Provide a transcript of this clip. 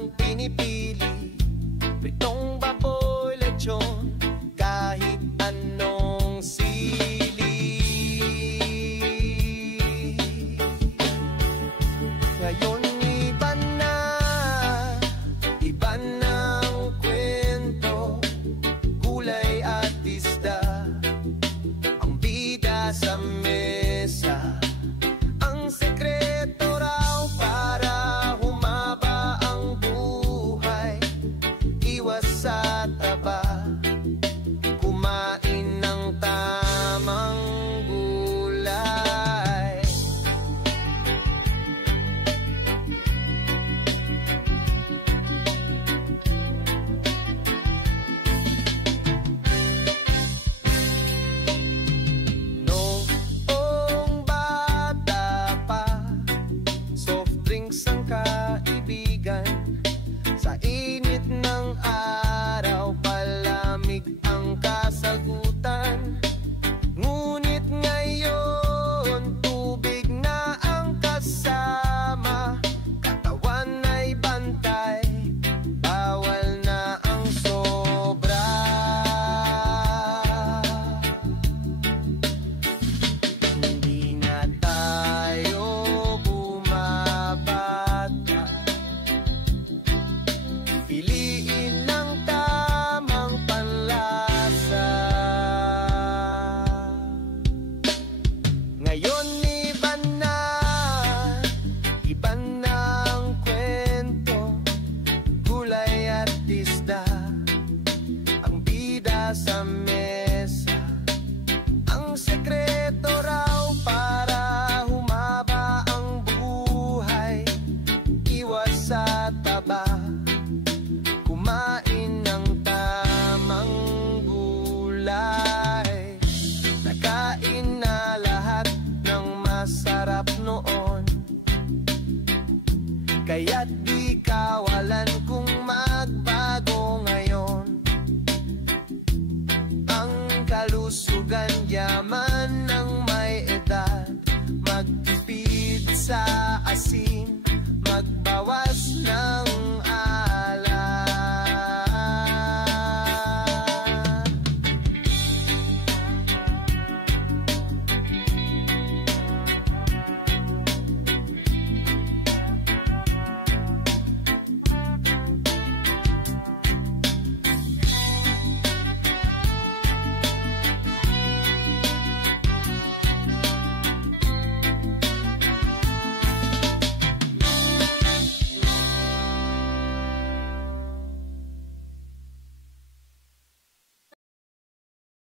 lang pinipili, pritong baboy, lechon, kahit anong sili. Ngayon iba na, iba ng kwento, gulay at isda ang bida sa mesa. Ang sekreto raw para humaba ang buhay, iwas sa taba, kumain ng tamang gulay. Noong bata pa, soft drinks ang kaibigan. Sa init ng araw, palamig ang kasagutan. Ngunit ngayon, tubig na ang kasama, katawan ay bantay, bawal na ang sobra. Hindi na tayo bumabata, piliin ng tamang panlasa. Ngayon iba na, iba na ang kwento, gulay at isda ang bida sa mesa. Ang sekreto raw para humaba ang buhay, iwas sa taba, kumain ng tamang gulay. Nakain na lahat ng masarap noon, kaya't di kawalan kung magbago ngayon. Ang kalusugan, yaman ng may edad, magtipid sa asin.